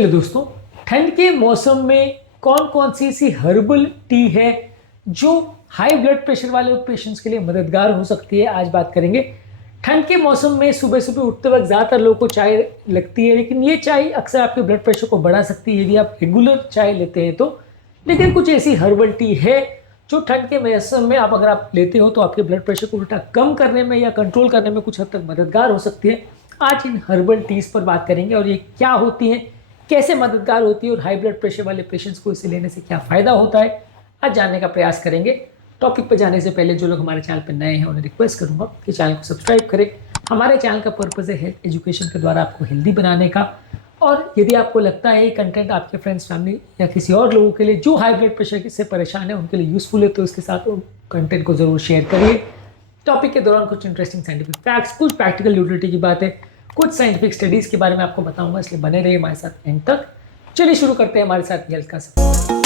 Hello दोस्तों, ठंड के मौसम में कौन कौन सी ऐसी हर्बल टी है जो हाई ब्लड प्रेशर वाले पेशेंट्स के लिए मददगार हो सकती है, आज बात करेंगे। ठंड के मौसम में सुबह सुबह उठते वक्त ज़्यादातर लोगों को चाय लगती है, लेकिन ये चाय अक्सर आपके ब्लड प्रेशर को बढ़ा सकती है यदि आप रेगुलर चाय लेते हैं तो। लेकिन कुछ ऐसी हर्बल टी है जो ठंड के मौसम में अगर आप लेते हो तो आपके ब्लड प्रेशर को उल्टा कम करने में या कंट्रोल करने में कुछ हद तक मददगार हो सकती है। आज इन हर्बल टीज़ पर बात करेंगे और ये क्या होती हैं, कैसे मददगार होती है और हाई ब्लड प्रेशर वाले पेशेंट्स को इसे लेने से क्या फ़ायदा होता है, आज जानने का प्रयास करेंगे। टॉपिक पर जाने से पहले जो लोग हमारे चैनल पर नए हैं उन्हें रिक्वेस्ट करूंगा कि चैनल को सब्सक्राइब करें। हमारे चैनल का पर्पज़ है हेल्थ एजुकेशन के द्वारा आपको हेल्दी बनाने का, और यदि आपको लगता है ये कंटेंट आपके फ्रेंड्स, फैमिली या किसी और लोगों के लिए जो हाई ब्लड प्रेशर से परेशान है उनके लिए यूज़फुल है तो इसके साथ कंटेंट को ज़रूर शेयर करिए। टॉपिक के दौरान कुछ इंटरेस्टिंग साइंटिफिक फैक्ट्स, कुछ प्रैक्टिकल यूटिलिटी की बातें, कुछ साइंटिफिक स्टडीज़ के बारे में आपको बताऊंगा, इसलिए बने रहिए हमारे साथ एंड तक। चलिए शुरू करते हैं हमारे साथ हेल्थ का सफर।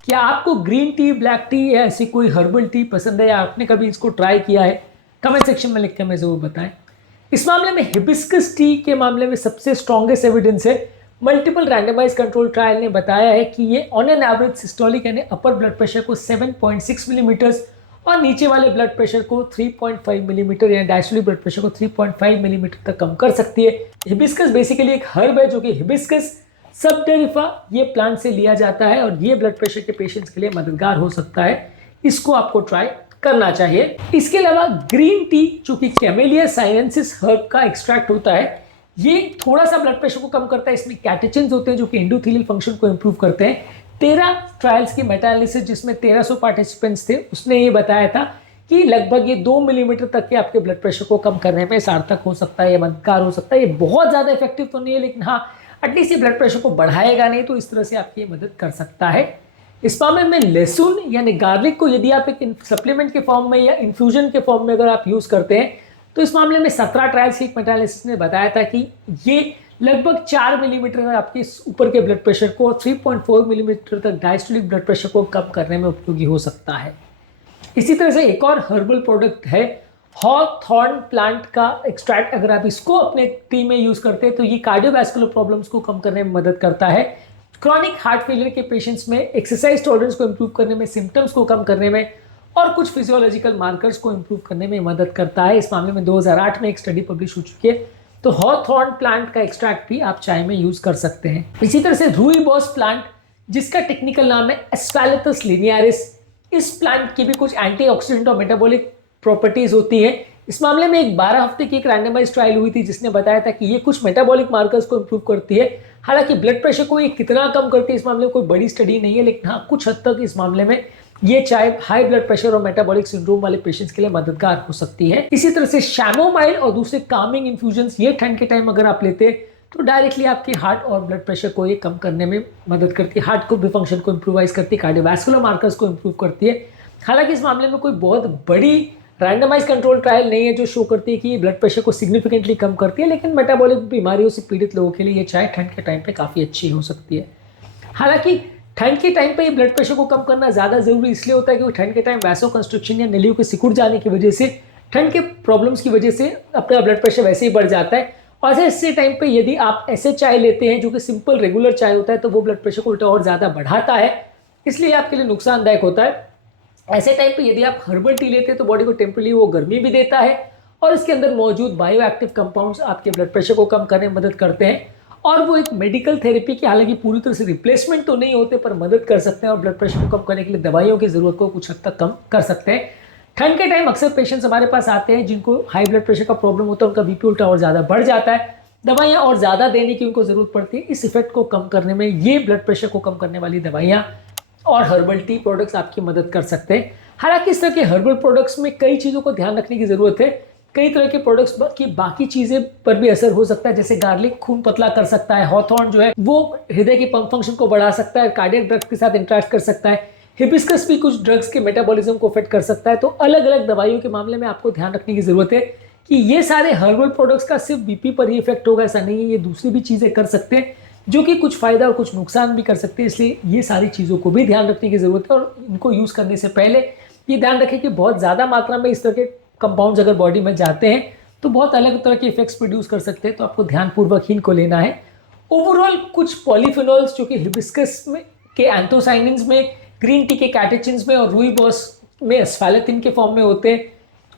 क्या आपको ग्रीन टी, ब्लैक टी या ऐसी कोई हर्बल टी पसंद है या आपने कभी इसको ट्राई किया है? कमेंट सेक्शन में लिख के हमें ज़रूर बताएं। इस मामले में हिबिस्कस टी के मामले में सबसे स्ट्रॉन्गेस्ट एविडेंस है। मल्टीपल रैंडमाइज कंट्रोल ट्रायल ने बताया है कि ये ऑन एन एवरेज सिस्टोलिक यानी अपर ब्लड प्रेशर को 7.6 मिलीमीटर और नीचे वाले ब्लड प्रेशर को 3.5 मिलीमीटर यानी डायस्टोलिक ब्लड प्रेशर को 3.5 मिलीमीटर तक कम कर सकती है। हिबिस्कस बेसिकली एक हर्ब है जो कि हिबिस्कस सबटेरिफा ये प्लांट से लिया जाता है और ये ब्लड प्रेशर के पेशेंट्स के लिए मददगार हो सकता है। इसको आपको ट्राई करना चाहिए। इसके अलावा ग्रीन टी जो कि कैमेलिया साइनेंसिस हर्ब का एक्सट्रैक्ट होता है, ये थोड़ा सा ब्लड प्रेशर को कम करता है। इसमें कैटेचिन्स होते हैं जो कि एंडोथेलियल फंक्शन को इंप्रूव करते हैं। 13 ट्रायल्स की मेटा एनालिसिस जिसमें 1300 पार्टिसिपेंट्स थे, उसने ये बताया था कि लगभग ये 2 मिलीमीटर तक के आपके ब्लड प्रेशर को कम करने में सार्थक हो सकता है या मददगार हो सकता है। ये बहुत ज़्यादा इफेक्टिव तो नहीं है, लेकिन हाँ एटलीस्ट ये ब्लड प्रेशर को बढ़ाएगा नहीं, तो इस तरह से आपकी मदद कर सकता है। इस मामले में लहसुन यानी गार्लिक को यदि आप एक सप्लीमेंट के फॉर्म में या इन्फ्यूजन के फॉर्म में अगर आप यूज़ करते हैं तो इस मामले में 17 ट्रायल्स की एक मेटा एनालिसिस ने बताया था कि ये लगभग 4 मिलीमीटर आपके ऊपर के ब्लड प्रेशर को और 3.4 मिलीमीटर तक डायस्टोलिक ब्लड प्रेशर को कम करने में उपयोगी हो सकता है। इसी तरह से एक और हर्बल प्रोडक्ट है हॉथॉर्न प्लांट का एक्सट्रैक्ट। अगर आप इसको अपने टी में यूज़ करते हैं तो ये कार्डियोवैस्कुलर प्रॉब्लम्स को कम करने में मदद करता है। क्रॉनिक हार्ट फेलियर के पेशेंट्स में एक्सरसाइज टॉलरेंस को इंप्रूव करने में, सिम्टम्स को कम करने में और कुछ फिजियोलॉजिकल मार्कर्स को इंप्रूव करने में मदद करता है। इस मामले में 2008 में एक स्टडी पब्लिश हो चुकी है। तो हॉथॉर्न प्लांट का एक्सट्रैक्ट भी आप चाय में यूज़ कर सकते हैं। इसी तरह से रूईबॉस प्लांट जिसका टेक्निकल नाम है एस्फैलेटस लिनियरिस, इस प्लांट की भी कुछ एंटीऑक्सीडेंट और मेटाबॉलिक प्रॉपर्टीज होती है। इस मामले में एक 12 हफ्ते की एक रैंडमाइज ट्रायल हुई थी जिसने बताया था कि ये कुछ मेटाबॉलिक मार्कर्स को इंप्रूव करती है। हालांकि ब्लड प्रेशर को ये कितना कम करती है इस मामले में कोई बड़ी स्टडी नहीं है, लेकिन हाँ कुछ हद तक इस मामले में ये चाय हाई ब्लड प्रेशर और मेटाबॉलिक सिंड्रोम वाले पेशेंट्स के लिए मददगार हो सकती है। इसी तरह से शैमोमाइल और दूसरे कामिंग इन्फ्यूजन्स ये ठंड के टाइम अगर आप लेते हैं तो डायरेक्टली आपके हार्ट और ब्लड प्रेशर को ये कम करने में मदद करती है। हार्ट को भी फंक्शन को इंप्रूवाइज करती है, कार्डियोवैस्कुलर मार्कर्स को इंप्रूव करती है। हालांकि इस मामले में कोई बहुत बड़ी रैंडमाइज कंट्रोल ट्रायल नहीं है जो शो करती है कि ये ब्लड प्रेशर को सिग्निफिकेंटली कम करती है, लेकिन मेटाबॉलिक बीमारियों से पीड़ित लोगों के लिए ये चाय ठंड के टाइम पे काफ़ी अच्छी हो सकती है। हालांकि ठंड के टाइम पे ये ब्लड प्रेशर को कम करना ज़्यादा जरूरी इसलिए होता है क्योंकि ठंड के टाइम वैसो कंस्ट्रक्शन या नलियों के सिकुड़ जाने की वजह से, ठंड के प्रॉब्लम्स की वजह से अपना ब्लड प्रेशर वैसे ही बढ़ जाता है। और ऐसे टाइम पे यदि आप ऐसे चाय लेते हैं जो कि सिंपल रेगुलर चाय होता है तो वो ब्लड प्रेशर को उल्टा और ज़्यादा बढ़ाता है, इसलिए आपके लिए नुकसानदायक होता है। ऐसे टाइम पे यदि आप हर्बल टी लेते हैं तो बॉडी को टेम्परली वो गर्मी भी देता है और इसके अंदर मौजूद बायो एक्टिव कंपाउंड्स आपके ब्लड प्रेशर को कम करने में मदद करते हैं। और वो एक मेडिकल थेरेपी की हालांकि पूरी तरह से रिप्लेसमेंट तो नहीं होते पर मदद कर सकते हैं और ब्लड प्रेशर को कम करने के लिए दवाइयों की ज़रूरत को कुछ हद तक कम कर सकते हैं। ठंड के टाइम अक्सर पेशेंट्स हमारे पास आते हैं जिनको हाई ब्लड प्रेशर का प्रॉब्लम होता है, उनका बीपी उल्टा और ज़्यादा बढ़ जाता है, दवाइयाँ और ज़्यादा देने की उनको ज़रूरत पड़ती है। इस इफेक्ट को कम करने में ये ब्लड प्रेशर को कम करने वाली दवाइयाँ और हर्बल टी प्रोडक्ट्स आपकी मदद कर सकते हैं। हालांकि इस तरह के हर्बल प्रोडक्ट्स में कई चीज़ों को ध्यान रखने की ज़रूरत है। कई तरह के प्रोडक्ट्स की बाकी चीज़ें पर भी असर हो सकता है, जैसे गार्लिक खून पतला कर सकता है, हॉथॉर्न जो है वो हृदय की पंप फंक्शन को बढ़ा सकता है, कार्डियक ड्रग्स के साथ इंटरेक्ट कर सकता है, हिबिस्कस भी कुछ ड्रग्स के मेटाबॉलिज्म को अफेक्ट कर सकता है। तो अलग अलग दवाइयों के मामले में आपको ध्यान रखने की ज़रूरत है कि ये सारे हर्बल प्रोडक्ट्स का सिर्फ बीपी पर ही इफेक्ट होगा ऐसा नहीं है, ये दूसरी भी चीज़ें कर सकते हैं जो कि कुछ फ़ायदा और कुछ नुकसान भी कर सकते हैं। इसलिए ये सारी चीज़ों को भी ध्यान रखने की ज़रूरत है और इनको यूज़ करने से पहले ये ध्यान रखें कि बहुत ज़्यादा मात्रा में इस तरह के कंपाउंड्स अगर बॉडी में जाते हैं तो बहुत अलग तरह के इफेक्ट्स प्रोड्यूस कर सकते हैं, तो आपको ध्यानपूर्वक ही इनको लेना है। ओवरऑल कुछ पॉलीफिनॉल्स जो कि हिबिस्कस में के एंथोसाइनिन्स में, ग्रीन टी के कैटेचिन्स में और रूईबॉस में एस्फैलेथिन के फॉर्म में होते हैं,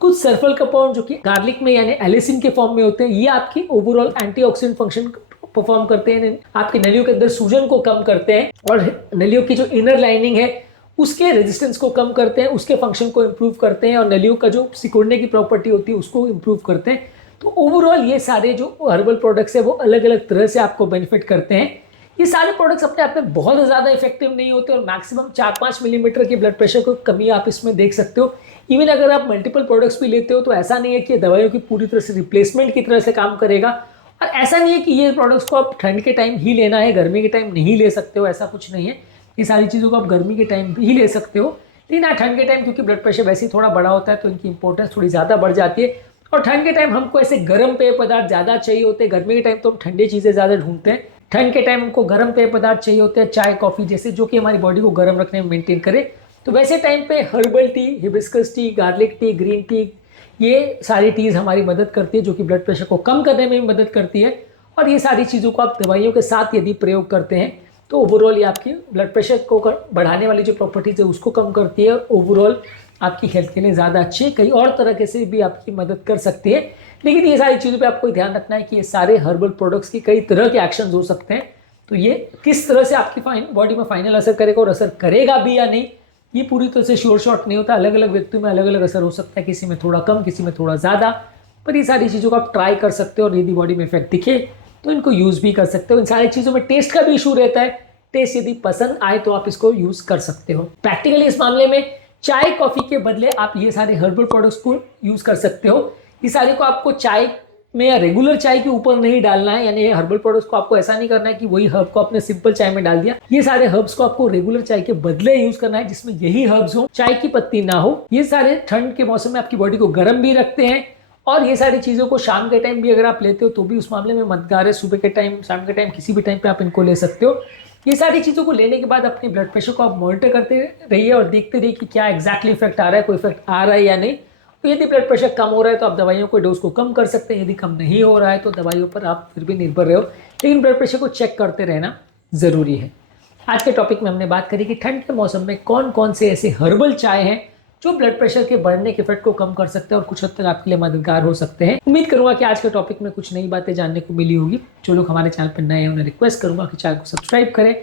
कुछ सल्फर कंपाउंड जो कि गार्लिक में यानी एलिसिन के फॉर्म में होते हैं, ये आपकी ओवरऑल एंटीऑक्सीडेंट फंक्शन परफॉर्म करते हैं, आपके नलियों के अंदर सूजन को कम करते हैं और नलियों की जो इनर लाइनिंग है उसके रेजिस्टेंस को कम करते हैं, उसके फंक्शन को इम्प्रूव करते हैं और नलियों का जो सिकुड़ने की प्रॉपर्टी होती है उसको इम्प्रूव करते हैं। तो ओवरऑल ये सारे जो हर्बल प्रोडक्ट्स है वो अलग अलग तरह से आपको बेनिफिट करते हैं। ये सारे प्रोडक्ट्स अपने आप में बहुत ज़्यादा इफेक्टिव नहीं होते और मैक्सिमम 4-5 मिलीमीटर की ब्लड प्रेशर को कमी आप इसमें देख सकते हो। इवन अगर आप मल्टीपल प्रोडक्ट्स भी लेते हो तो ऐसा नहीं है कि ये दवाइयों की पूरी तरह से रिप्लेसमेंट की तरह से काम करेगा, और ऐसा नहीं है कि ये प्रोडक्ट्स को आप ठंड के टाइम ही लेना है, गर्मी के टाइम नहीं ले सकते हो, ऐसा कुछ नहीं है। ये सारी चीज़ों को आप गर्मी के टाइम भी ले सकते हो, लेकिन हाँ ठंड के टाइम क्योंकि ब्लड प्रेशर वैसे ही थोड़ा बड़ा होता है तो इनकी इंपॉर्टेंस थोड़ी ज़्यादा बढ़ जाती है। और ठंड के टाइम हमको ऐसे गर्म पेय पदार्थ ज़्यादा चाहिए होते हैं, गर्मी के टाइम तो हम ठंडी चीज़ें ज़्यादा ढूंढते हैं। ठंड के टाइम हमको गर्म पेय पदार्थ चाहिए होते हैं, चाय कॉफ़ी जैसे, जो कि हमारी बॉडी को गर्म रखने में मेंटेन करे। तो वैसे टाइम पे herbal tea, hibiscus tea, garlic T, green tea, ये सारी टीज़ हमारी मदद करती है, जो कि ब्लड प्रेशर को कम करने में भी मदद करती है। और ये सारी चीज़ों को आप दवाइयों के साथ यदि प्रयोग करते हैं तो ओवरऑल ये आपकी ब्लड प्रेशर को बढ़ाने वाली जो प्रॉपर्टीज़ है उसको कम करती है, ओवरऑल आपकी हेल्थ के लिए ज़्यादा अच्छी है, कई और तरह के से भी आपकी मदद कर सकती है। लेकिन ये सारी चीज़ों पे आपको ध्यान रखना है कि ये सारे हर्बल प्रोडक्ट्स की कई तरह के एक्शंस हो सकते हैं, तो ये किस तरह से आपकी बॉडी में फाइनल असर करेगा और असर करेगा भी या नहीं, ये पूरी तरह से श्योर शॉट नहीं होता। अलग अलग व्यक्तियों में अलग अलग असर हो सकता है, किसी में थोड़ा कम, किसी में थोड़ा ज़्यादा, पर ये सारी चीज़ों को आप ट्राई कर सकते हो और यदि बॉडी में इफेक्ट दिखे तो इनको यूज़ भी कर सकते हो। इन सारी चीज़ों में टेस्ट का भी इशू रहता है, टेस्ट यदि पसंद आए तो आप इसको यूज़ कर सकते हो। प्रैक्टिकली इस मामले में चाय कॉफ़ी के बदले आप ये सारे हर्बल प्रोडक्ट्स को यूज़ कर सकते हो। ये सारे को आपको चाय में या रेगुलर चाय के ऊपर नहीं डालना है, यानी हर्बल प्रोडक्ट्स को आपको ऐसा नहीं करना है कि वही हर्ब को आपने सिंपल चाय में डाल दिया। ये सारे हर्ब्स को आपको रेगुलर चाय के बदले यूज करना है, जिसमें यही हर्ब्स हो, चाय की पत्ती ना हो। ये सारे ठंड के मौसम में आपकी बॉडी को गर्म भी रखते हैं और ये सारी चीज़ों को शाम के टाइम भी अगर आप लेते हो तो भी उस मामले में मददगार है। सुबह के टाइम, शाम के टाइम, किसी भी टाइम पे आप इनको ले सकते हो। ये सारी चीज़ों को लेने के बाद अपने ब्लड प्रेशर को आप मॉनिटर करते रहिए और देखते रहिए कि क्या एग्जैक्टली इफेक्ट आ रहा है, कोई इफेक्ट आ रहा है या नहीं। तो यदि ब्लड प्रेशर कम हो रहा है तो आप दवाइयों के डोज को कम कर सकते हैं, यदि कम नहीं हो रहा है तो दवाइयों पर आप फिर भी निर्भर रहो, लेकिन ब्लड प्रेशर को चेक करते रहना ज़रूरी है। आज के टॉपिक में हमने बात करी कि ठंड के मौसम में कौन कौन से ऐसे हर्बल चाय हैं जो ब्लड प्रेशर के बढ़ने के इफेक्ट को कम कर सकते हैं और कुछ हद तक आपके लिए मददगार हो सकते हैं। उम्मीद करूंगा कि आज के टॉपिक में कुछ नई बातें जानने को मिली होगी। जो लोग हमारे चैनल पर नए हैं उन्हें रिक्वेस्ट करूंगा कि चैनल को सब्सक्राइब करें।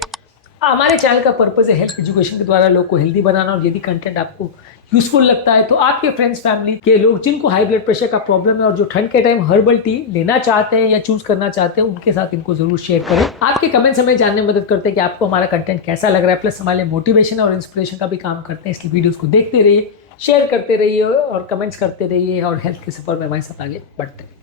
हमारे चैनल का पर्पज़ है हेल्थ एजुकेशन के द्वारा लोग को हेल्दी बनाना, और यदि कंटेंट आपको यूजफुल लगता है तो आपके फ्रेंड्स फैमिली के लोग जिनको हाई ब्लड प्रेशर का प्रॉब्लम है और जो ठंड के टाइम हर्बल टी लेना चाहते हैं या चूज करना चाहते हैं, उनके साथ इनको जरूर शेयर करें। आपके कमेंट्स हमें जानने में मदद करते हैं कि आपको हमारा कंटेंट कैसा लग रहा है, प्लस हमारे मोटिवेशन और इंस्पिरेशन का भी काम करते हैं। इसलिए वीडियोस को देखते रहिए, शेयर करते रहिए और कमेंट्स करते रहिए और हेल्थ के सफर में हमारे साथ आगे बढ़ते रहिए।